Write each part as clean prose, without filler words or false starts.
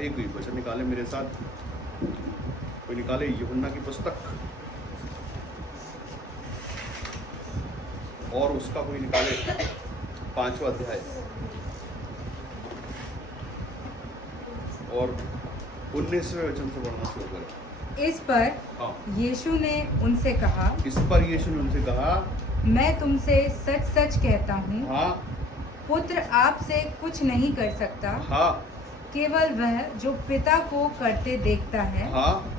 एक भी वचन निकाले मेरे साथ। कोई निकाले यूहन्ना की पुस्तक, और उसका कोई निकाले 5वां अध्याय और 19वें वचन से पढ़ना शुरू करें। इस पर हाँ, यीशु ने उनसे कहा, इस पर यीशु ने उनसे कहा, मैं तुमसे सच सच कहता हूँ, हाँ पुत्र आपसे कुछ नहीं कर सकता, हाँ केवल वह जो पिता को करते देखता है, हाँ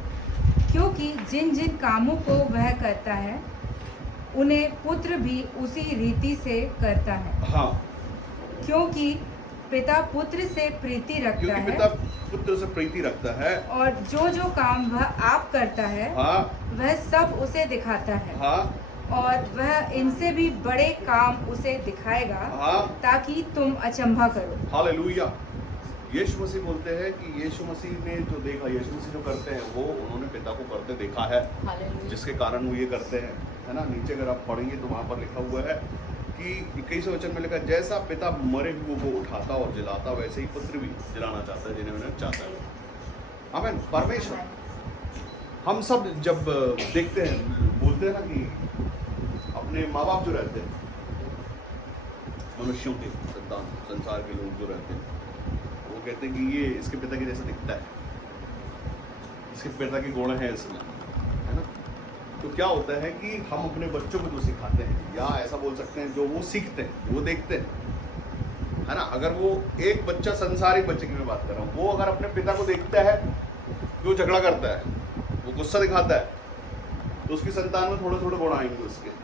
क्योंकि जिन जिन कामों को वह करता है उन्हें पुत्र भी उसी रीति से करता है। हाँ, क्योंकि पिता पुत्र से प्रीति रखता क्योंकि है, पिता पुत्र से प्रीति रखता है। और जो जो काम वह आप करता है हाँ वह सब उसे दिखाता है, हाँ और वह इनसे भी बड़े काम उसे दिखाएगा, हाँ, ताकि तुम अचंभा करो। हालेलुया। यीशु मसीह बोलते हैं कि यीशु मसीह ने जो देखा, यीशु मसीह जो करते हैं वो उन्होंने पिता को करते देखा है, जिसके कारण वो ये करते हैं, है ना। नीचे अगर आप पढ़ेंगे तो वहाँ पर लिखा हुआ है कि 21वें वचन में लिखा है, जैसा पिता मरे हुए को उठाता और जलाता, वैसे ही पुत्र भी जलाना चाहता है जिन्हें उन्हें चाहता है। आमीन। परमेश्वर, हम सब जब देखते हैं, बोलते हैं ना कि अपने माँ बाप जो रहते हैं, मनुष्यों के संतान, संसार के लोग जो रहते हैं, वो कहते हैं कि ये इसके पिता के जैसा दिखता है, इसके पिता के गुण हैं इसमें, है ना। तो क्या होता है कि हम अपने बच्चों को जो सिखाते हैं, या ऐसा बोल सकते हैं जो वो सीखते हैं, जो वो देखते हैं, है ना। अगर वो एक बच्चा, संसारिक बच्चे की मैं बात कर रहा हूँ, वो अगर अपने पिता को देखता है कि वो झगड़ा करता है, वो गुस्सा दिखाता है, तो उसकी संतान में थोड़े थोड़े गुण आएंगे उसके।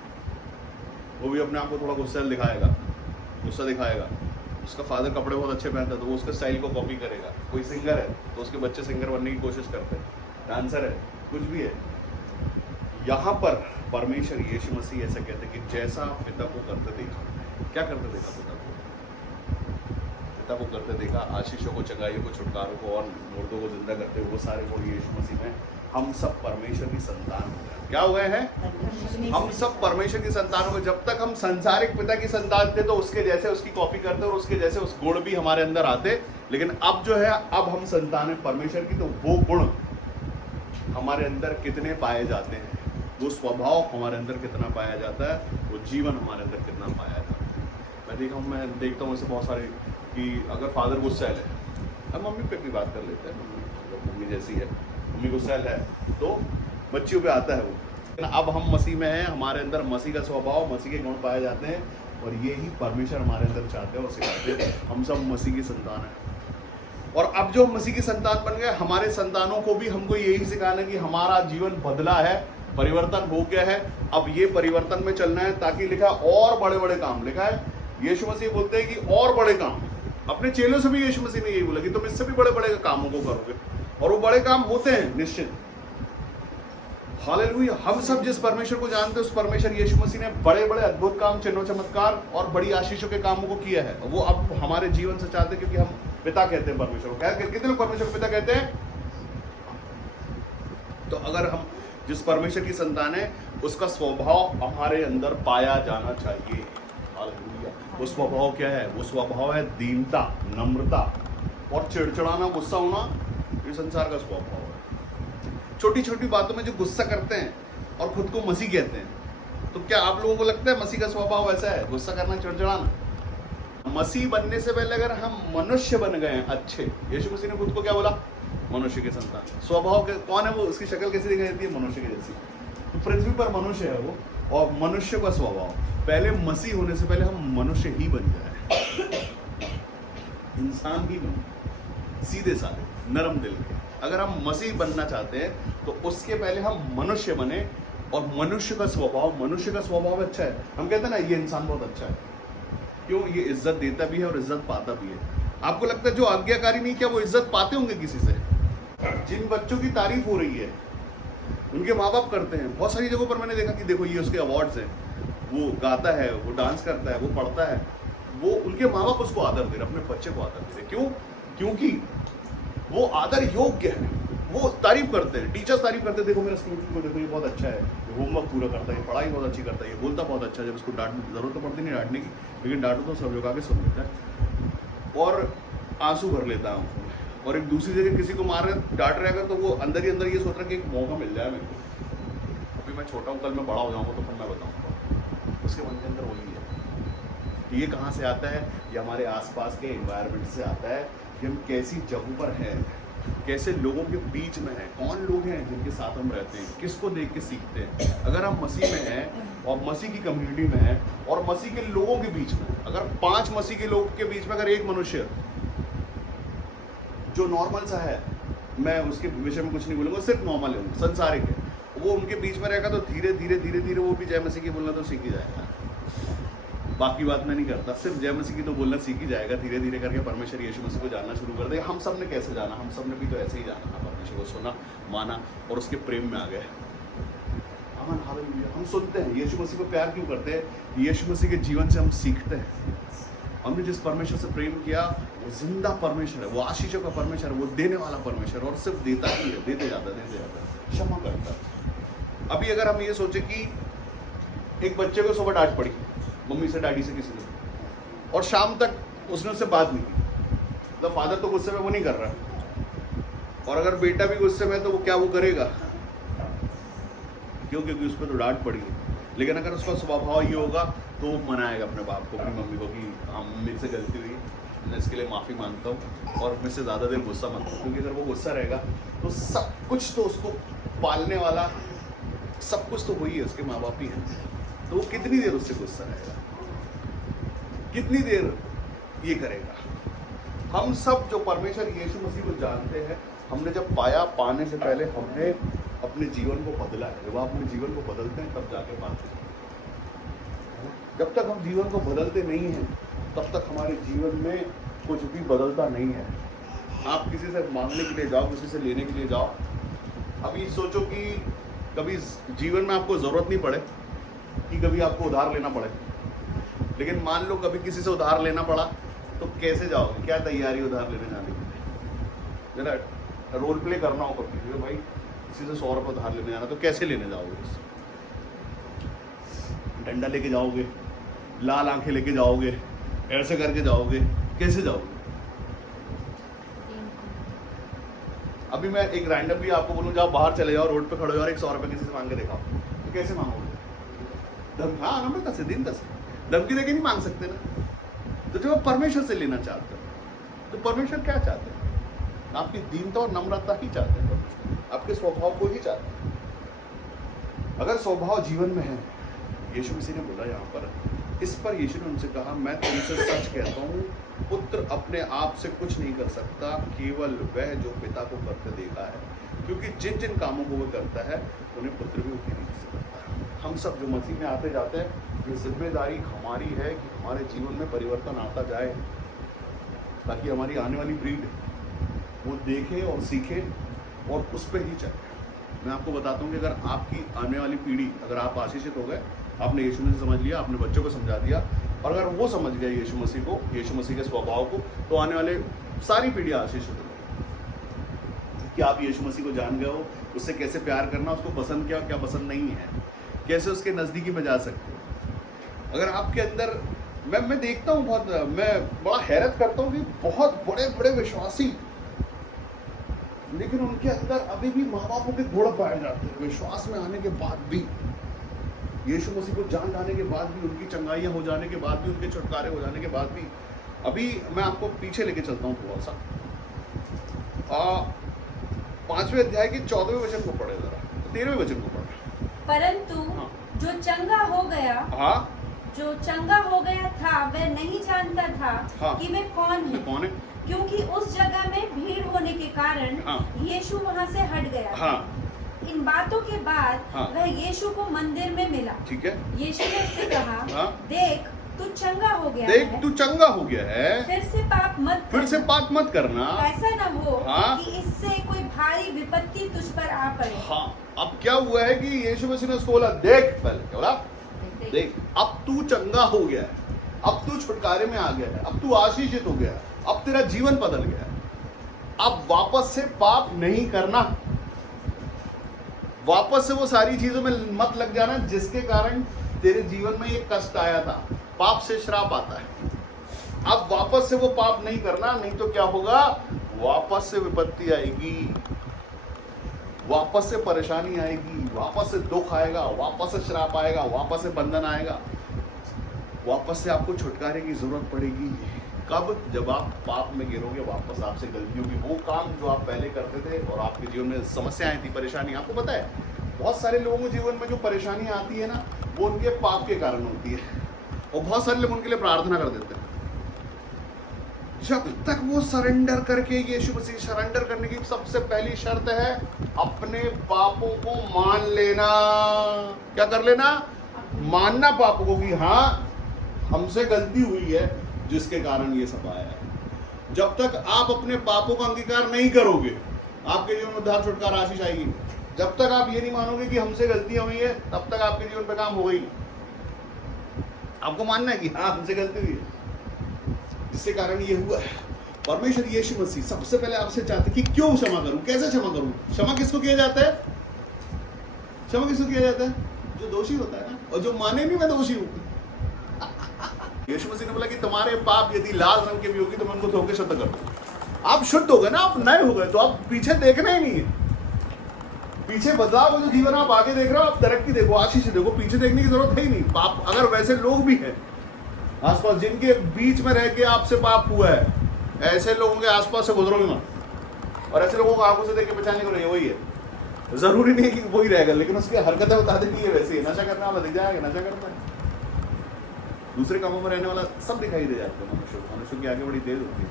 वो भी अपने आप को थोड़ा गुस्सा दिखाएगा। उसका फादर कपड़े बहुत अच्छे पहनता है तो वो उसके स्टाइल को कॉपी करेगा। कोई सिंगर है तो उसके बच्चे सिंगर बनने की कोशिश करते हैं, डांसर है, कुछ भी है। यहाँ पर परमेश्वर यीशु मसीह ऐसा कहते हैं कि जैसा पिता को करते देखा। क्या करते देखा? पिता को करते देखा, आशीषों को, चंगाइयों को, छुटकारों को और मुर्दों को जिंदा करते हुए, वो सारे गुण यीशु मसीह में। हम सब परमेश्वर की संतान हो गए। क्या हुए हैं? हम सब परमेश्वर की संतान हो गए। जब तक हम संसारिक पिता की संतान थे तो उसके जैसे उसकी कॉपी करते और उसके जैसे उस गुण भी हमारे अंदर आते। लेकिन अब जो है, अब हम संतान है परमेश्वर की, तो वो गुण हमारे अंदर कितने पाए जाते हैं, वो स्वभाव हमारे अंदर कितना पाया जाता है, वो जीवन हमारे अंदर कितना पाया जाता है। मैं देखता हूँ ऐसे बहुत सारे कि अगर फादर गुस्सैल है, हम मम्मी पे भी बात कर लेते हैं, मम्मी जैसी है, मम्मी गुस्सैल है तो बच्चियों पे आता है वो। लेकिन अब हम मसीह में हैं, हमारे अंदर मसीह का स्वभाव, मसीह के गुण पाए जाते हैं, और यही परमेश्वर हमारे अंदर चाहते हैं और सिखाते हैं। हम सब मसीह की संतान हैं, और अब जो मसीह की संतान बन गए, हमारे संतानों को भी हमको यही सिखाना है कि हमारा जीवन बदला है, परिवर्तन हो गया है, अब ये परिवर्तन में चलना है। ताकि लिखा और बड़े बड़े काम, लिखा है यीशु मसीह बोलते हैं कि और बड़े काम। अपने चेलों से भी यीशु मसीह ने यही बोला कि तुम इससे भी बड़े बड़े कामों को करोगे, और वो बड़े काम होते हैं निश्चित। हालेलुया। हम सब जिस परमेश्वर को जानते हैं, उस परमेश्वर यीशु मसीह ने बड़े बड़े अद्भुत काम, चिन्ह चमत्कार और बड़ी आशीषों के कामों को किया है। वो अब हमारे जीवन से चाहते हैं, क्योंकि हम पिता कहते हैं परमेश्वर को। कितने लोग परमेश्वर को पिता कहते हैं? तो अगर हम जिस परमेश्वर की संतान है, उसका स्वभाव हमारे अंदर पाया जाना चाहिए। हालेलुया। वो स्वभाव क्या है? वो स्वभाव है दीनता, नम्रता और चिड़चिड़ाना, गुस्सा होना। ये संसार का स्वभाव है। छोटी छोटी बातों में जो गुस्सा करते हैं और खुद को मसीह कहते हैं, तो क्या आप लोगों को लगता है मसीह का स्वभाव वैसा है, गुस्सा करना, चिड़चिड़ाना? मसीह बनने से पहले अगर हम मनुष्य बन गए हैं अच्छे, यीशु मसीह ने खुद को क्या बोला? मनुष्य के संतान। स्वभाव कौन है वो? उसकी शक्ल कैसी दिखाई देती है? मनुष्य की जैसी। तो पृथ्वी पर मनुष्य है वो, और मनुष्य का स्वभाव। पहले मसीह होने से पहले हम मनुष्य ही बन जाए, इंसान ही बन, सीधे साधे, नरम दिल के। अगर हम मसीह बनना चाहते हैं तो उसके पहले हम मनुष्य बने, और मनुष्य का स्वभाव अच्छा है। हम कहते हैं ना, ये इंसान बहुत अच्छा है। क्यों? ये इज्जत देता भी है और इज्जत पाता भी है। आपको लगता है जो आज्ञाकारी नहीं, क्या वो इज्जत पाते होंगे किसी से? जिन बच्चों की तारीफ हो रही है उनके माँ बाप करते हैं। बहुत सारी जगहों पर मैंने देखा कि देखो ये उसके अवार्ड्स हैं, वो गाता है, वो डांस करता है, वो पढ़ता है, वो उनके माँ बाप उसको आदर दे रहे, अपने बच्चे को आदर दे रहे। क्यों? क्योंकि वो आदर योग्य है। वो तारीफ करते हैं, टीचर्स तारीफ करते हैं, देखो मेरा स्टूडेंट को देखो, ये बहुत अच्छा है, ये होमवर्क पूरा करता है, ये पढ़ाई बहुत अच्छी करता है, ये बोलता बहुत अच्छा है। जब उसको जरूरत तो पड़ती नहीं डांटने की, लेकिन डांटो तो सब लोग आके सुन लेता है और आंसू भर लेता है आंखों में। और एक दूसरी जगह किसी को मार रहे डांट रहे अगर, तो वो अंदर ही अंदर ये सोच रहा है कि एक मौका मिल जाए मेरे को, अभी मैं छोटा हूँ, कल मैं बड़ा हो जाऊँगा तो फिर मैं बताऊँगा। उसके मन के अंदर वही है। तो ये कहाँ से आता है? ये हमारे आसपास के एनवायरनमेंट से आता है कि हम कैसी जगहों पर हैं, कैसे लोगों के बीच में हैं, कौन लोग हैं जिनके साथ हम रहते हैं, किसको देख के सीखते हैं। अगर हम मसीह में हैं और मसीह की कम्युनिटी में हैं और मसीह के लोगों के बीच में, अगर 5 मसीह के लोग के बीच में अगर एक मनुष्य जो नॉर्मल सा है, मैं उसके विषय में कुछ नहीं बोलूँगा, सिर्फ नॉर्मल है, संसारिक है, वो उनके बीच में रहेगा तो धीरे धीरे वो भी जय मसीह की बोलना तो सीख ही जाएगा। बाकी बात मैं नहीं करता, सिर्फ जय मसीह की तो बोलना सीख ही जाएगा। धीरे धीरे करके परमेश्वर यीशु मसीह को जानना शुरू कर देगा। हम सब ने कैसे जाना? हम सब ने भी तो ऐसे ही जाना है, परमेश्वर को सुना, माना और उसके प्रेम में आ गए। आमीन, हालेलुया। हम सुनते हैं, यीशु मसीह को प्यार क्यों करते हैं? यीशु मसीह के जीवन से हम सीखते हैं। हमने जिस परमेश्वर से प्रेम किया वो जिंदा परमेश्वर है, वो आशीषों का परमेश्वर है, वो देने वाला परमेश्वर, और सिर्फ देता ही है, देते जाता है, क्षमा करता है। अभी अगर हम ये सोचे कि एक बच्चे को सुबह डांट पड़ी मम्मी से, डैडी से, किसी ने, और शाम तक उसने उससे बात नहीं की, मतलब फादर तो गुस्से में वो नहीं कर रहा है, और अगर बेटा भी गुस्से में तो वो क्या वो करेगा? क्यों? क्योंकि उस पर तो डांट पड़ी है। लेकिन अगर उसका स्वभाव ये होगा तो वो मनाएगा अपने बाप को, अपनी मम्मी को कि हाँ मेरे से गलती हुई, मैं इसके लिए माफ़ी मांगता हूँ और मुझसे ज़्यादा देर गुस्सा मत करो। क्योंकि अगर वो गुस्सा रहेगा तो सब कुछ तो उसको पालने वाला सब कुछ तो वही है, उसके माँ बाप ही हैं, तो वो कितनी देर उससे गुस्सा रहेगा, कितनी देर ये करेगा? हम सब जो परमेश्वर यीशु मसीह को जानते हैं, हमने जब पाया, पाने से पहले हमने अपने जीवन को बदला है। जब आप अपने जीवन को बदलते हैं तब जाके पाते हैं। जब तक हम जीवन को बदलते नहीं हैं तब तक हमारे जीवन में कुछ भी बदलता नहीं है। आप किसी से मांगने के लिए जाओ, किसी से लेने के लिए जाओ, अभी सोचो कि कभी जीवन में आपको ज़रूरत नहीं पड़े कि कभी आपको उधार लेना पड़े, लेकिन मान लो कभी किसी से उधार लेना पड़ा तो कैसे जाओगे? क्या तैयारी उधार लेने जाने की? जरा रोल प्ले करना हो कभी, भाई किसी से 100 रुपये उधार लेने जाना तो कैसे लेने जाओगे? डंडा लेके जाओगे, लाल आंखें लेके जाओगे, ऐसे करके जाओगे, कैसे जाओगे? अभी मैं एक रैंडमली आपको बोलूं, जाओ बाहर चले जाओ, रोड पे खड़े हो और एक 100 रुपये किसी से मांग के दिखाओ, तो कैसे मांगोगे? हाँ, नम्रता से, दीनता से। धमकी देके नहीं मांग सकते ना। तो जब आप परमेश्वर से लेना चाहते हो तो परमेश्वर क्या चाहते हैं? आपकी दीनता और नम्रता ही चाहते हैं, आपके स्वभाव को ही चाहते हैं। अगर स्वभाव जीवन में है, यीशु मसीह ने बोला यहाँ पर, इस पर यीशु ने उनसे कहा, मैं तुमसे सच कहता हूँ, पुत्र अपने आप से कुछ नहीं कर सकता, केवल वह जो पिता को करते देखा है, क्योंकि जिन जिन कामों को वह करता है उन्हें पुत्र भी उतनी रीति से करता है। हम सब जो मसीह में आते जाते हैं, ये जिम्मेदारी हमारी है कि हमारे जीवन में परिवर्तन आता जाए, ताकि हमारी आने वाली ब्रीड वो देखे और सीखे और उस पर ही चले। मैं आपको बताता हूँ कि अगर आपकी आने वाली पीढ़ी, अगर आप आशीषित हो गए, आपने यीशु मसीह समझ लिया, आपने बच्चों को समझा दिया, और अगर वो समझ गए यीशु मसीह को, यीशु मसीह के स्वभाव को, तो आने वाले सारी पीढ़ियाँ आशीषित हो गई कि आप यीशु मसीह को जान गए हो, उससे कैसे प्यार करना, उसको पसंद क्या क्या पसंद नहीं है, कैसे उसके नज़दीकी में जा सकते हो। अगर आपके अंदर, मैं देखता हूँ बहुत, मैं बड़ा हैरत करता हूँ कि बहुत बड़े बड़े विश्वासी, लेकिन उनके अंदर अभी भी माँ बापों के गुण पाए जाते हैं। विश्वास में आने के बाद भी, यीशु मसीह को जान जाने के बाद भी, उनकी चंगाइयाँ हो जाने के बाद भी, उनके छुटकारे हो जाने के बाद भी, अभी मैं आपको पीछे लेके चलता हूँ थोड़ा सा। 5वें अध्याय के 14वें वचन को पढ़े जरा, 13वें वचन को पढ़े। परंतु हाँ। जो चंगा हो गया, हाँ, जो चंगा हो गया था, वह नहीं जानता था हाँ। कि वह कौन है, कौन है? क्योंकि उस जगह में भीड़ होने के कारण हाँ। यीशु वहां से हट गया। हाँ, इन बातों के बाद हाँ। वह यीशु को मंदिर में मिला। ठीक है। यीशु ने उससे कहा, हाँ। देख तू चंगा हो गया देख है, तू चंगा हो गया है, फिर से पाप मत फिर से करना। पाप मत करना। ऐसा न हो हाँ। कि इससे कोई भारी विपत्ति तुझ पर आ पड़े। हाँ, अब क्या हुआ है कि यीशु मसीह ने उसको बोला, देख, पहले क्या बोला? देख, अब तू चंगा हो गया है, अब तू छुटकारे में आ गया है, अब तू आशीषित हो गया है, अब तेरा जीवन बदल गया है, अब वापस से पाप नहीं करना, वापस से वो सारी चीजों में मत लग जाना जिसके कारण तेरे जीवन में ये कष्ट आया था। पाप से श्राप आता है। अब वापस से वो पाप नहीं करना, नहीं तो क्या होगा, वापस से विपत्ति आएगी, वापस से परेशानी आएगी, वापस से दुख आएगा, वापस से श्राप आएगा, वापस से बंधन आएगा, वापस से आपको छुटकारे की जरूरत पड़ेगी। कब? जब आप पाप में गिरोगे, वापस आपसे गलती होगी। वो काम जो आप पहले करते थे और आपके जीवन में समस्याएं थी, परेशानी, आपको पता है बहुत सारे लोगों के जीवन में जो परेशानी आती है ना, वो उनके पाप के कारण होती है, और बहुत सारे लोग उनके लिए प्रार्थना कर देते हैं। जब तक वो सरेंडर करके, यीशु मसीह सरेंडर करने की सबसे पहली शर्त है अपने पापों को मान लेना। क्या कर लेना? मानना पापों को कि हाँ हमसे गलती हुई है जिसके कारण ये सब आया है। जब तक आप अपने पापों का अंगीकार नहीं करोगे, आपके जीवन में उद्धार, छुटकारा, आशीष आएगी। जब तक आप ये नहीं मानोगे कि हमसे गलतियां हुई है, तब तक आपके जीवन पे काम हो गई। आपको मानना है कि हाँ हमसे गलती हुई है, जिसके कारण ये हुआ है। परमेश्वर यीशु मसीह सबसे पहले आपसे चाहते कि क्यों क्षमा करूं, कैसे क्षमा करूं। क्षमा किसको किया जाता है? क्षमा किसको किया जाता है? जो दोषी होता है ना, और जो माने नहीं मैं दोषी हूं। यीशु मसीह ने बोला कि तुम्हारे पाप यदि लाल रंग के भी होगी तो मैं उनको धोके शुद्ध कर दूं। आप शुद्ध हो गए ना, आप नए हो गए, तो आप पीछे देखना ही नहीं है। पीछे बदलाव हो जो जीवन आप आगे देख रहे हो, आप तरक्की देखो, आशीष देखो, पीछे देखने की जरूरत है ही नहीं। पाप, अगर वैसे लोग भी हैं आसपास जिनके बीच में रह के आपसे पाप हुआ है, ऐसे लोगों के आसपास से गुजरोगे मत, और ऐसे लोगों को आंखों से देख के पहचान करो ये वही है। जरूरी नहीं है कि वही रहेगा, लेकिन उसकी हरकतें बता देंगी ये वैसे है। नशा करने वाला दिख जाएगा, नशा करता है, दूसरे कामों में रहने वाला सब दिखाई दे जाता है। मनुष्य की आगे बड़ी तेज होती है।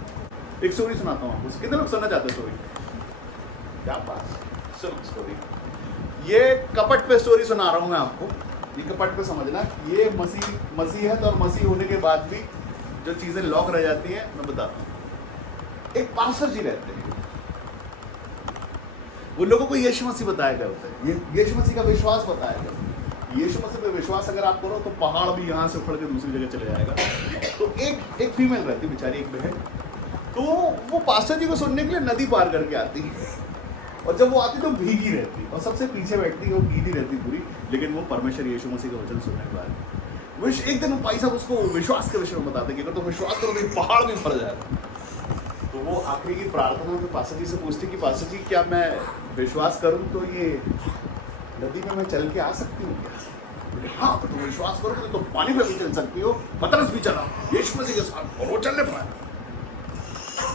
एक स्टोरी सुनाता हूँ आपको, कितने लोग सुनना चाहते हैं स्टोरी? क्या बात, सुनो स्टोरी। ये कपट पे स्टोरी सुना रहा हूँ मैं आपको। ये कपट पे समझना, ये मसीहत और मसीह होने के बाद भी जो चीजें लॉक रह जाती हैं, मैं बताता हूँ। एक पास्टर जी रहते हैं, वो लोगों को यीशु मसीह बताया करते हैं, यीशु मसीह का विश्वास बताया करते हैं। यीशु मसीह पे विश्वास अगर आप करो तो पहाड़ भी यहाँ से उखड़ के दूसरी जगह चले जाएगा। तो एक फीमेल रहती बेचारी, एक बहन, तो वो पास्टर जी को सुनने के लिए नदी पार करके आती है, और जब वो आती तो भीगी रहती, और सबसे पीछे बैठती, वो भीगी रहती पूरी, लेकिन वो परमेश्वर यीशु मसीह का वचन सुनने के बाद एक दिन वो भाई साहब उसको विश्वास के विषय में बताते कि अगर तुम विश्वास करो तो ये पहाड़ भी उखड़ जाएगा। तो वो आखिरी की प्रार्थना में पास्टर जी से पूछती कि पास्टर जी क्या मैं विश्वास करूं तो ये नदी में मैं चल के आ सकती हूँ क्या? हाँ, तो तुम विश्वास करो तो पानी में भी चल सकती हो। पतरस भी चला यीशु मसीह के साथ, और वो चलने पाया।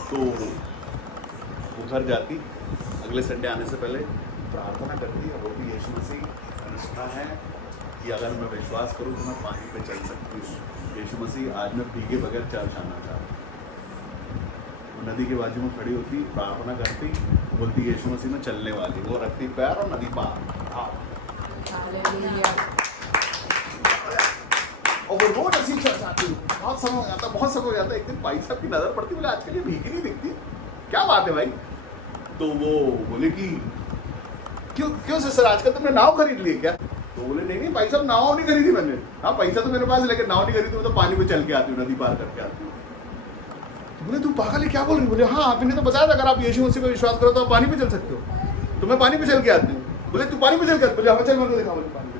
तो वो घर जाती, अगले संडे आने से पहले प्रार्थना करती है, वो भी यीशु मसीह, मैंने सुना है कि अगर मैं विश्वास करूं तो मैं पानी पे चल सकती हूँ। यीशु मसीह आज मैं भीगे बगैर चल जाना चाहता हूँ। नदी के बाजू में खड़ी होती, प्रार्थना करती, बोलती यीशु मसीह में चलने वाली, वो रखती पैर और नदी पार। और वो रोज ऐसी चल जाती, बहुत समय हो जाता, बहुत समय हो जाता। एक दिन भाई साहब की नजर पड़ती, बोले आजकल ये भीगी नहीं दिखती, क्या बात है भाई? तो वो बोले कि क्यों सर आजकल तुमने नाव खरीद ली क्या? तो बोले नहीं भाई साहब, नाव नहीं खरीदी मैंने। हाँ, पैसा तो मेरे पास है, लेकिन नाव नहीं खरीदी, मैं तो पानी पे चल के आती हूँ, नदी पार करके आती हूँ। तो बोले तू पागल है, क्या बोल रही? बोले हाँ, आपने तो बताया था अगर आप यीशु मसीह पे विश्वास करो तो आप पानी पे चल सकते हो। तो मैं पानी पे चल के आती हूँ। बोले तू पानी पे चल के आती? बोले हाँ चल, मैंने देखा, बोले पानी पे।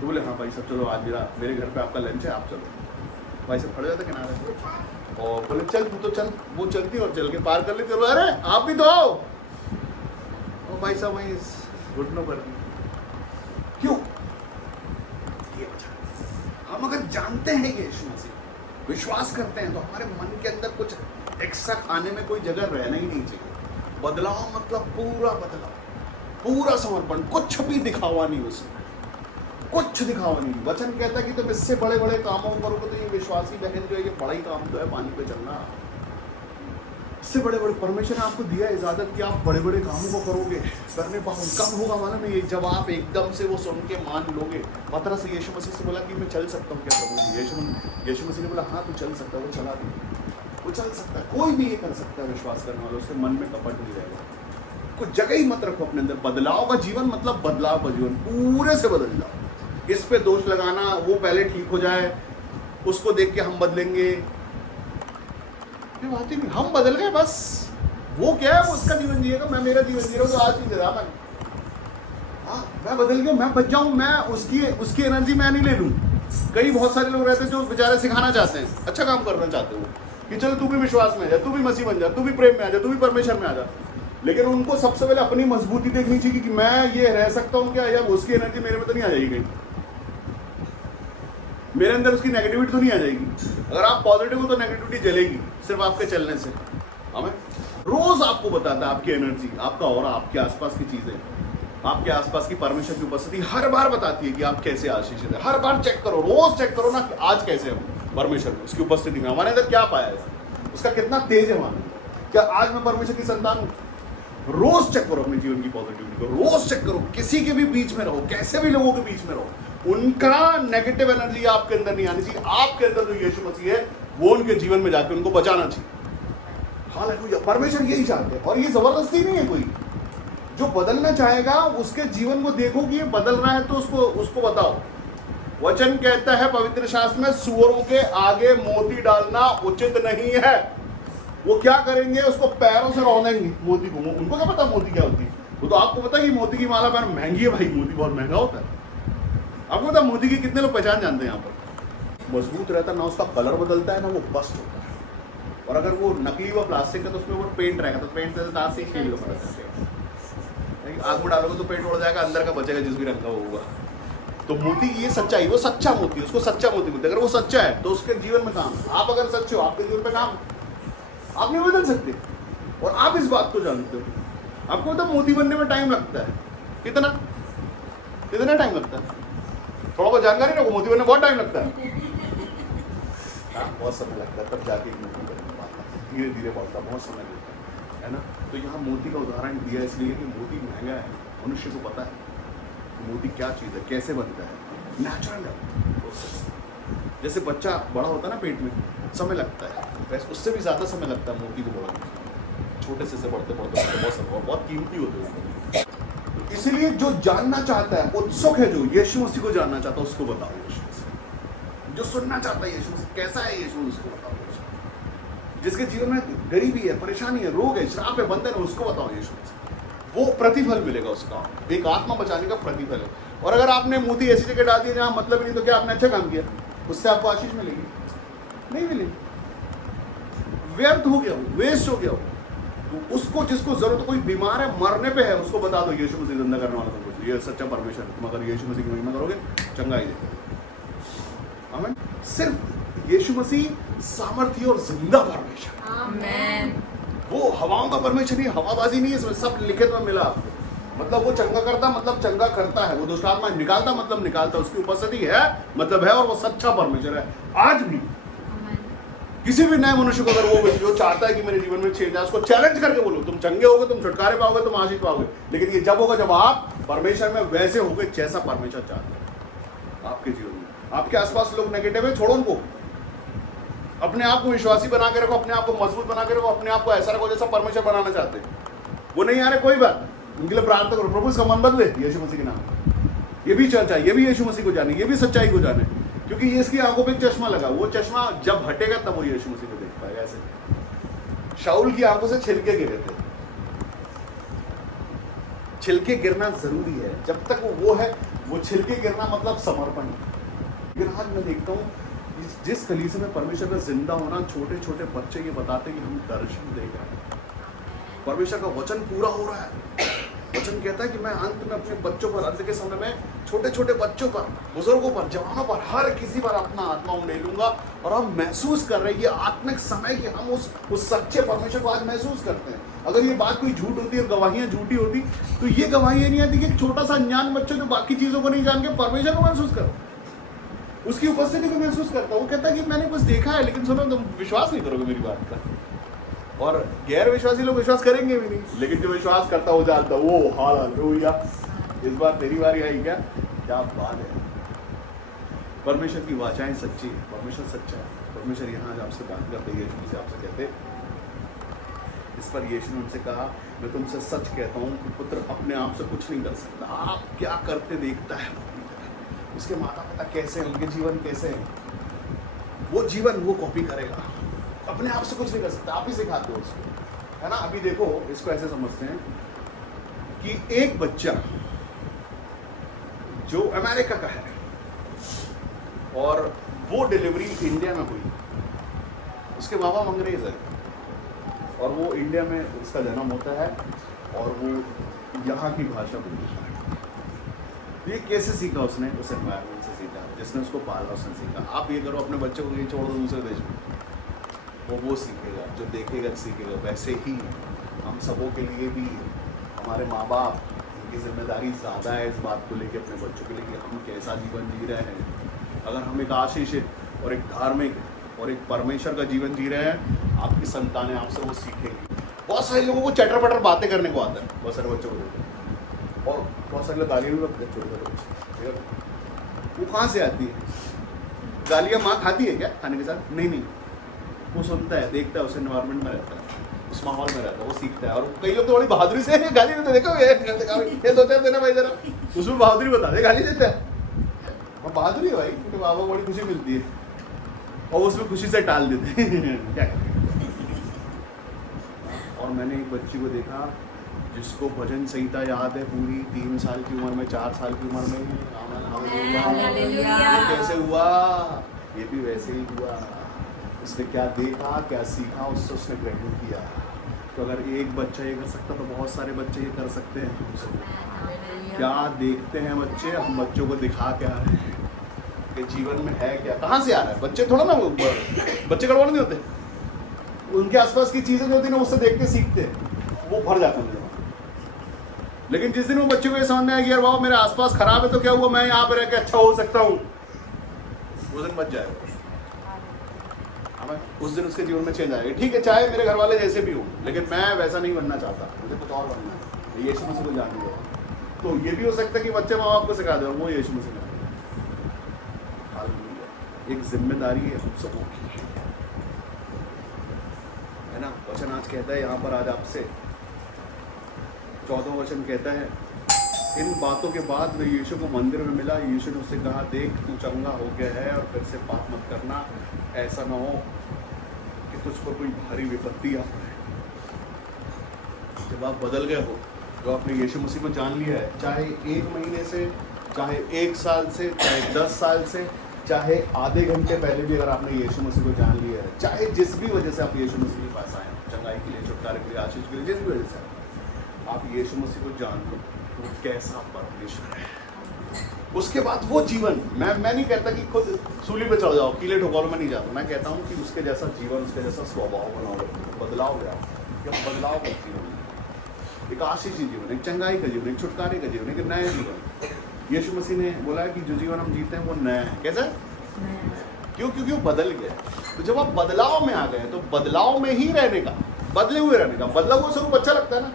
तो बोले हाँ भाई साहब चलो, आज मेरे घर पे आपका लंच है, आप चलो। भाई साहब खड़े जाते किनारे, और बोले चल तू तो चल। वो चलती और चल के पार कर लेती। बोले अरे आप भी तो आओ। और भाई साहब वहीं घुटनों पर, क्यों? ये वजह, हम अगर जानते हैं कि यीशु मसीह, विश्वास करते हैं, तो हमारे मन के अंदर कुछ एक्स्ट्रा खाने में कोई जगह रहना ही नहीं चाहिए। बदलाव मतलब पूरा बदलाव, पूरा समर्पण, कुछ भी दिखावा नहीं उसमें, कुछ दिखावा नहीं। वचन कहता है कि तुम इससे बड़े बड़े कामों करोगे। तो ये विश्वासी बहन जो है, ये बड़ा ही काम तो है पानी पे चलना। इससे बड़े बड़े परमेश्वर ने आपको दिया इजाजत कि आप बड़े बड़े कामों को करोगे, करने पाओगे। कब होगा मालूम है? ये जब आप एकदम से वो सुन के मान लोगे। पतरस से यीशु मसीह से बोला कि मैं चल सकता हूँ क्या प्रभु जी? यीशु मसीह ने बोला हाँ तू चल सकता है। वो चला दिया, वो चल सकता है। कोई भी ये कर सकता है विश्वास करने वाला, उसके मन में कपट नहीं रहेगा। कुछ जगह ही मत रखो अपने अंदर। बदलाव का जीवन मतलब बदलाव का जीवन, पूरे से बदल जाओ। इस पे दोष लगाना, वो पहले ठीक हो जाए, उसको देख के हम बदलेंगे, ये बात ही नहीं। हम बदल गए बस। वो क्या है, वो उसका जीवन जिएगा, मैं मेरा जीवन जी रहा हूँ। तो आज भी जरा मैं बदल गया, मैं बच जाऊँ, मैं उसकी एनर्जी मैं नहीं ले लूँ। कई बहुत सारे लोग रहते हैं जो बेचारे सिखाना चाहते हैं, अच्छा काम करना चाहते हैं, कि चलो तू भी विश्वास में आ जा, तू भी मसीह बन जा, तू भी प्रेम में आ जा, तू भी परमेश्वर में आ जा। लेकिन उनको सबसे पहले अपनी मजबूती देखनी चाहिए कि मैं ये रह सकता हूं क्या, या उसकी एनर्जी मेरे में तो नहीं आ जाएगी, मेरे अंदर उसकी नेगेटिविटी तो नहीं आ जाएगी। अगर आप पॉजिटिव हो तो नेगेटिविटी जलेगी सिर्फ आपके चलने से। हमें रोज आपको बताता है आपकी एनर्जी, आपका ऑरा, आपके आसपास की चीजें, आपके आसपास की परमेश्वर की उपस्थिति हर बार बताती है कि आप कैसे आशीषित है। हर बार चेक करो, रोज चेक करो ना कि आज कैसे हम परमेश्वर में, उसकी उपस्थिति में हमारे अंदर क्या पाया है, उसका कितना तेज है वहां, क्या आज मैं परमेश्वर की संतान हूं। रोज चेक करो अपने जीवन की पॉजिटिविटी को, रोज चेक करो, किसी के भी बीच में रहो, कैसे भी लोगों के बीच में रहो, उनका नेगेटिव एनर्जी आपके अंदर नहीं आनी चाहिए। आपके अंदर जो यीशु मसीह है वो उनके जीवन में जाकर उनको बचाना चाहिए। हालेलुया, परमेश्वर यही चाहते हैं। और ये जबरदस्ती नहीं है, कोई जो बदलना चाहेगा उसके जीवन को देखो कि ये बदल रहा है तो उसको बताओ। वचन कहता है पवित्र शास्त्र में, सूअरों के आगे मोती डालना उचित नहीं है। वो क्या करेंगे, उसको पैरों से रौंदेंगे मोती को। उनको क्या पता मोती क्या होती है, वो तो आपको पता है कि मोती की माला पहन महंगी है भाई, मोती बहुत महंगा होता है। आपको पता मोती की कितने लोग पहचान जानते हैं। यहाँ पर मजबूत रहता ना, उसका कलर बदलता है ना वो बस्ट होता है। और अगर वो नकली व प्लास्टिक है तो उसमें वो पेंट रहेगा, तो पेंट से दांत से ही खेल लो, आग में डालोगे तो पेंट उड़ जाएगा, अंदर का बचेगा जिस भी रंग का वो होगा। तो मोती की ये सच्चाई, वो सच्चा मोती, उसको सच्चा मोती बोलते हैं। अगर वो सच्चा है तो उसके जीवन में काम, आप अगर सच्चे हो आपके जीवन में काम, आप नहीं बदल सकते। और आप इस बात को जानते हो। आपको पता मोती बनने में टाइम लगता है, कितना टाइम लगता है, थोड़ा बहुत जानकारी रखो, मोती बनने बहुत टाइम लगता है। बहुत समय लगता है, तब जाके एक मोती बनने पाता है, धीरे धीरे बढ़ता, बहुत समय लगता है ना। तो यहाँ मोती का उदाहरण दिया इसलिए कि मोती महंगा है, मनुष्य को पता है मोती क्या चीज़ है, कैसे बनता है, नेचुरल है प्रोसेस। जैसे बच्चा बड़ा होता है ना पेट में, समय लगता है, वैसे उससे भी ज़्यादा समय लगता है मोती को बढ़ाने, छोटे से बढ़ते बहुत कीमती होते हैं। इसलिए जो जानना चाहता है, उत्सुक है, जो यीशु मसीह को जानना चाहता है उसको बताओ यीशु मसीह। जो सुनना चाहता है यीशु मसीह कैसा है, यीशु मसीह को बताओ यीशु मसीह। जिसके जीवन में गरीबी है, परेशानी है, रोग है, श्राप है, बंधन है, उसको बताओ यीशु मसीह। वो प्रतिफल मिलेगा उसका, एक आत्मा बचाने का प्रतिफल है। और अगर आपने मोती ऐसी जगह डाल दिया जहाँ मतलब नहीं, तो क्या आपने अच्छा काम किया, उससे आपको आशीष मिलेगी? नहीं मिलेगी, व्यर्थ हो गया, वेस्ट हो गया। तो उसको जिसको जरूरत, कोई बीमार है, मरने पे है, उसको बता दो यीशु मसीह जिंदा करने वाला सब, ये सच्चा परमेश्वर। तुम अगर यीशु मसीह की महिमा करोगे चंगा ही देगा। आमीन। सिर्फ यीशु मसीह सामर्थ्य और जिंदा परमेश्वर, आमीन। वो हवाओं का परमेश्वर नहीं, हवाबाजी नहीं है इसमें, सब लिखित में मिला आपको। मतलब वो चंगा करता मतलब चंगा करता है, वो दुष्ट आत्मा निकालता मतलब निकालता, उसकी उपस्थिति है मतलब है, और वो सच्चा परमेश्वर है। आज भी किसी भी नए मनुष्य को अगर वो जो चाहता है कि मेरे जीवन में चेंज आए, उसको चैलेंज करके बोलो, तुम चंगे होगे, तुम छुटकारे पाओगे, तुम आशीष पाओगे। लेकिन ये जब होगा जब आप परमेश्वर में वैसे होगे जैसा परमेश्वर चाहता है आपके जीवन में। आपके आसपास लोग नेगेटिव है, छोड़ो उनको, अपने आप को विश्वासी बना के रखो, अपने आप को मजबूत बना के रखो, अपने आप को ऐसा रखो जैसा परमेश्वर बनाना चाहते हैं। वो नहीं आ रहे, कोई बात, उनके लिए प्रार्थना करो, प्रभु इसका मन बदले यीशु मसीह के नाम। ये भी चर्चा, ये भी यीशु मसीह को जाने, ये भी सच्चाई को जाने, क्योंकि ये इसकी आंखों पे चश्मा लगा, वो चश्मा जब हटेगा तब वो यीशु मसीह को देख पाएगा। ऐसे शाऊल की आंखों से छिलके गिरे थे, छिलके गिरना जरूरी है, जब तक वो है, वो छिलके गिरना मतलब समर्पण। लेकिन आज मैं देखता हूँ जिस कलीसिया में परमेश्वर का जिंदा होना, छोटे छोटे बच्चे ये बताते कि हम दर्शन देख रहे हैं, परमेश्वर का वचन पूरा हो रहा है। वचन कहता है कि मैं अंत में अपने बच्चों पर, अंत के समय में छोटे छोटे बच्चों पर, बुजुर्गों पर, जवानों पर, हर किसी पर अपना आत्मा उंडेलूंगा। और हम महसूस कर रहे हैं ये आत्मिक समय कि हम उस सच्चे परमेश्वर को आज महसूस करते हैं। अगर ये बात कोई झूठ होती और गवाहियां झूठी होती तो ये गवाहियां नहीं आती कि एक छोटा सा अनजान बच्चा जो बाकी चीजों को नहीं जान के परमेश्वर को महसूस करो, उसकी उपस्थिति को महसूस करता है। वो कहता है कि मैंने कुछ देखा है, लेकिन सुनो तुम विश्वास नहीं करोगे मेरी बात का, और गैर विश्वासी लोग विश्वास करेंगे भी नहीं। लेकिन जो विश्वास करता वो जानता, वो हालेलुया, इस बार तेरी बारी आई क्या बात है। परमेश्वर की वाचाएं सच्ची है, परमेश्वर सच्चा है। परमेश्वर यहाँ आज आपसे बात करते हैं, यीशु से आपसे कहते, इस पर यीशु ने उनसे कहा, मैं तुमसे सच कहता हूँ कि पुत्र अपने आप से कुछ नहीं कर सकता, आप क्या करते देखता है। उसके माता पिता कैसे हैं, उनके जीवन कैसे हैं, वो जीवन वो कॉपी करेगा। अपने आप से कुछ नहीं कर सकता, आप ही सिखाते हो उसको, है ना। अभी देखो, इसको ऐसे समझते हैं कि एक बच्चा जो अमेरिका का है और वो डिलीवरी इंडिया में हुई, उसके बाबा अंग्रेज है और वो इंडिया में उसका जन्म होता है और वो यहाँ की भाषा बोलता है। ये कैसे सीखा उसने? उस एनवायरमेंट से सीखा, जिसने उसको पाला उसने सीखा। आप ये करो, अपने बच्चों को ये छोड़ दो दूसरे देश में, वो सीखेगा, जो देखेगा सीखेगा। वैसे ही हम सबों के लिए भी हमारे माँ बाप की जिम्मेदारी ज़्यादा है इस बात को लेकर अपने बच्चों के लिए कि हम कैसा जीवन जी रहे हैं। अगर हम एक आशीषित और एक धार्मिक और एक परमेश्वर का जीवन जी रहे हैं, आपकी संतानें आपसे वो सीखेंगी। बहुत सारे लोगों को चटर पटर बातें करने को आता है, बहुत सारे बच्चों को, और बहुत सारे लोग गालियाँ भी रखते हैं छोटे छोटे बच्चे। वो कहाँ से आती है? गालियाँ माँ खाती है क्या खाने के साथ? नहीं नहीं, वो सुनता है, देखता है, उस एनवायरमेंट में रहता है, उस माहौल में रहता है, वो सीखता है। और कई लोग तो बड़ी बहादुरी से गाली देते, देखो ये दो चार देना भाई जरा, उसमें बहादुरी बता दे, गाली देता है। और बहादुरी है भाई, क्योंकि बाबा को बड़ी खुशी मिलती है और उसमें खुशी से टाल देते हैं क्या करें। और मैंने एक बच्ची को देखा जिसको भजन संहिता याद है पूरी, 3 साल की उम्र में, 4 साल की उम्र में। हालेलुया। ये कैसे हुआ? ये भी वैसे ही हुआ। उसने क्या देखा, क्या सीखा, उससे उसने ग्रहण किया। तो अगर एक बच्चा ये कर सकता तो बहुत सारे बच्चे ये कर सकते हैं। क्या देखते हैं बच्चे? हम बच्चों को दिखा क्या रहे हैं कि जीवन में है क्या, कहाँ से आ रहा है। बच्चे थोड़ा ना, बच्चे गड़बड़ नहीं होते, उनके आसपास की चीज़ें जो होती है ना उससे देख के सीखते हैं, वो भर जाते हैं। लेकिन जिस दिन वो बच्चे को ये समझ में आएगी यार बाबा मेरे आसपास खराब है तो क्या हुआ, मैं यहाँ पे रह के अच्छा हो सकता हूँ, वो दिन बच जाएगा। उस दिन उसके जीवन में चेंज आएगा। ठीक है, चाहे मेरे घर वाले जैसे भी हो, लेकिन मैं वैसा नहीं बनना चाहता, मुझे कुछ और बनना है, यीशु मसीह को जानने दो। तो ये भी हो सकता है कि बच्चे माँ बाप को सिखा दे, वो यीशु मसीह को। एक जिम्मेदारी है हम सबों की, है ना। वचन आज कहता है यहाँ पर, आज आपसे 14वां वचन कहता है, इन बातों के बाद वह यीशु को मंदिर में मिला। यीशु ने उससे कहा, देख तू चंगा हो गया है और फिर से पाप मत करना, ऐसा ना हो कि तुझ पर कोई भारी विपत्ति आ पड़े। जब आप बदल गए हो, जो आपने यीशु मसीह को जान लिया है, चाहे 1 महीने से, चाहे 1 साल से, चाहे 10 साल से, चाहे आधे घंटे पहले भी अगर आपने यीशु मसीह को जान लिया है, चाहे जिस भी वजह से आप यीशु मसीह के पास आए, चंगाई के लिए, छुटकारे के लिए, आशीष के लिए, जिस भी वजह से आप यीशु मसीह को जान लो, वो कैसा परमेश्वर है। उसके बाद वो जीवन, मैं नहीं कहता कि खुद सूली पे चढ़ जाओ, कीले ठोकरों में नहीं जाता, मैं कहता हूँ कि उसके जैसा जीवन, उसके जैसा स्वभाव बनाओ, बदलाव ले आओ। बदलाव का जीवन, एक आशीषी जीवन, एक चंगाई का जीवन, एक छुटकारे का जीवन, एक नया जीवन। यीशु मसीह ने बोला कि जो जीवन हम जीते हैं वो नया है। कैसा? क्यों? क्योंकि वो बदल गया। तो जब आप बदलाव में आ गए तो बदलाव में ही रहने का, बदले हुए रहने का, बदला हुआ स्वरूप अच्छा लगता है ना।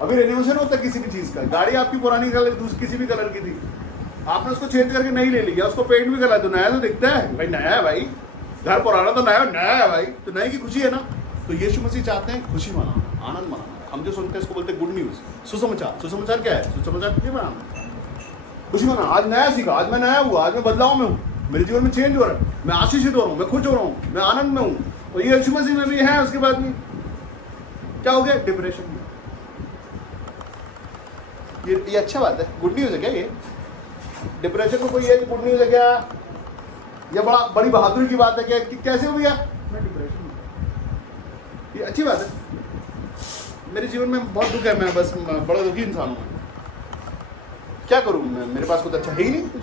अभी रेनोवेशन होता है किसी भी चीज़ का, गाड़ी आपकी पुरानी कलर किसी भी कलर की थी, आपने उसको चेंज करके नहीं ले लिया, उसको पेंट भी करा तो नया तो दिखता है भाई, नया है भाई, घर पुराना तो नया नया है भाई, तो नए की खुशी है ना। तो यीशु मसीह चाहते हैं खुशी मनाना, आनंद मनाना। हम जो सुनते हैं इसको बोलते हैं गुड न्यूज़, सुसमाचार। सुसमाचार क्या है? सुसमाचार खुशी मनाना, खुशी मनाना। आज नया सीखा, आज मैं नया हुआ, आज मैं बदलाव में हूँ, मेरे जीवन में चेंज हो रहा है, मैं आशीषित हो रहा हूँ, मैं खुश हो रहा हूँ, मैं आनंद में हूँ। और ये यीशु मसीह में भी है। उसके बाद में क्या हो गया? डिप्रेशन में। ये अच्छा बात है, गुड न्यूज़ है क्या ये? डिप्रेशन को कोई ये गुड न्यूज़ है क्या? या बड़ी बहादुरी की बात है क्या? कैसे हो गया मैं डिप्रेशन में? ये अच्छी बात है। मेरे जीवन में बहुत दुख है, मैं बस बड़ा दुखी इंसान हूँ, क्या करूँ मैं? मेरे पास कुछ अच्छा है ही नहीं, कुछ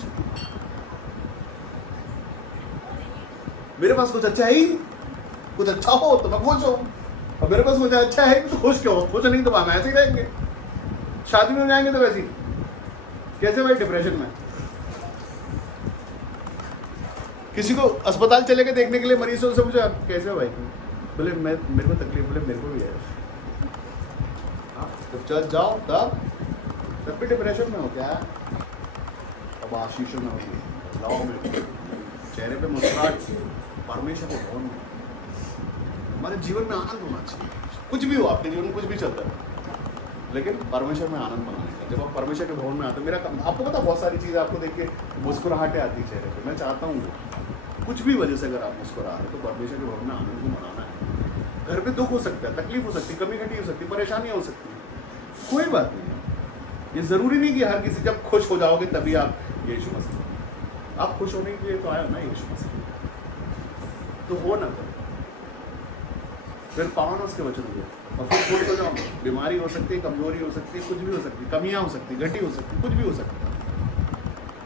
मेरे पास कुछ अच्छा है ही नहीं। कुछ अच्छा हो तो मैं खुश हूँ, और मेरे पास कुछ अच्छा है तो खुश क्यों? खुश नहीं तो हम ऐसे ही रहेंगे, शादी में जाएंगे तो वैसे ही। कैसे भाई? डिप्रेशन में। किसी को अस्पताल चले गए देखने के लिए, मरीजों से पूछा कैसे हो भाई? बोले मेरे को तकलीफ, बोले मेरे को भी है। जब चल जाओ तब भी डिप्रेशन में हो क्या? अब आशीषों में होगी, बदलाव में, चेहरे पे मुस्कुराहट, परमेश्वर के भवन में। हमारे जीवन में आनंद होना चाहिए। कुछ भी हो, आपके जीवन में कुछ भी चलता है, लेकिन परमेश्वर में आनंद मनाने का। जब आप परमेश्वर के भवन में आते, मेरा आपको पता, बहुत सारी चीज़ें आपको देख के मुस्कुराहटें आती चेहरे पे। मैं चाहता हूँ कुछ भी वजह से अगर आप मुस्कुरा रहे हो तो परमेश्वर के भवन में आनंद को मनाना है। घर पे दुख हो सकता है, तकलीफ हो सकती है, कमी घटी हो सकती है, परेशानी हो सकती है, कोई बात नहीं है। ये ज़रूरी नहीं कि हर किसी, जब खुश हो जाओगे तभी आप यीशु मसीह, आप खुश होने के लिए तो आए हो ना यीशु मसीह, तो हो ना करो। फिर पावन उसके वचनों को, और फिर खुश हो जाओ। बीमारी हो सकती है, कमजोरी हो सकती है, कुछ भी हो सकती है, कमियां हो सकती है, घटी हो सकती है, कुछ भी हो सकता है,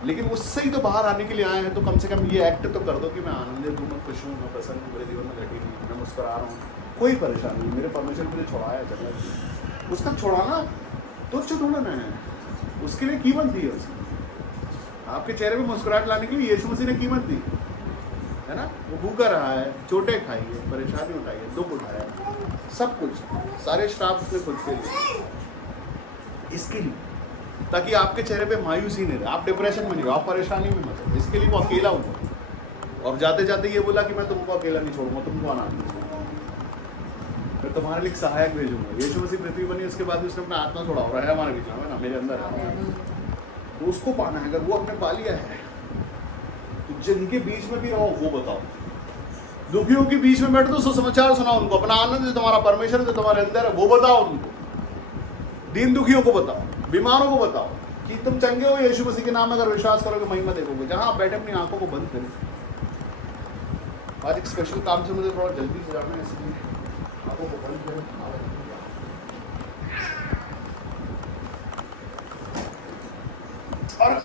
लेकिन उससे ही तो बाहर आने के लिए आए हैं। तो कम से कम ये एक्ट तो कर दो कि मैं आनंदित हूँ, मैं खुश हूँ, मैं प्रसन्न हूँ, मेरे जीवन में घटी नहीं, मैं मुस्कुरा रहा हूँ, कोई परेशानी नहीं, मेरे परमेश्वर मुझे छुड़ाया चला। उसका छुड़ाना तुच्छ ढूंढना है, उसके लिए कीमत दी है उसने। आपके चेहरे पे मुस्कुराहट लाने के लिए यीशु मसीह ने कीमत दी है ना। वो भूखा रहा है, चोटें खाई है, परेशानी उठाई है, दुख उठाया, सब कुछ, सारे श्राप उसने खुद के लिए, इसके लिए, ताकि आपके चेहरे पे मायूसी नहीं रहे, आप डिप्रेशन में नहीं हो, आप परेशानी में मत हो। इसके लिए वो अकेला हुआ, और जाते जाते ये बोला कि मैं तुमको अकेला नहीं छोड़ूंगा, तुमको अनाथ नहीं छोड़ूंगा, मैं तुम्हारे लिए सहायक भेजूंगा। यीशु मसीह पृथ्वी बनी, उसके बाद उसने अपना आत्मा छोड़ा, और है हमारे बीच में ना, मेरे अंदर है, तो उसको पाना है। अगर वो अपने पा लिया है तो जिनके बीच में भी रहो वो बताओ। दुखियों के बीच में बैठो तो सुसमाचार सुनाओ उनको, अपना आनंद जो तुम्हारा परमेश्वर जो तुम्हारे अंदर है वो बताओ उनको, दीन दुखियों को बताओ, बीमारों को बताओ कि तुम चंगे हो यीशु मसीह के नाम में। अगर विश्वास करोगे महिमा देखोगे। जहां आप बैठे अपनी आंखों को बंद करें। आज एक स्पेशल काम से मुझे थोड़ा जल्दी से जाना है, इसलिए आंखों को बंद करें।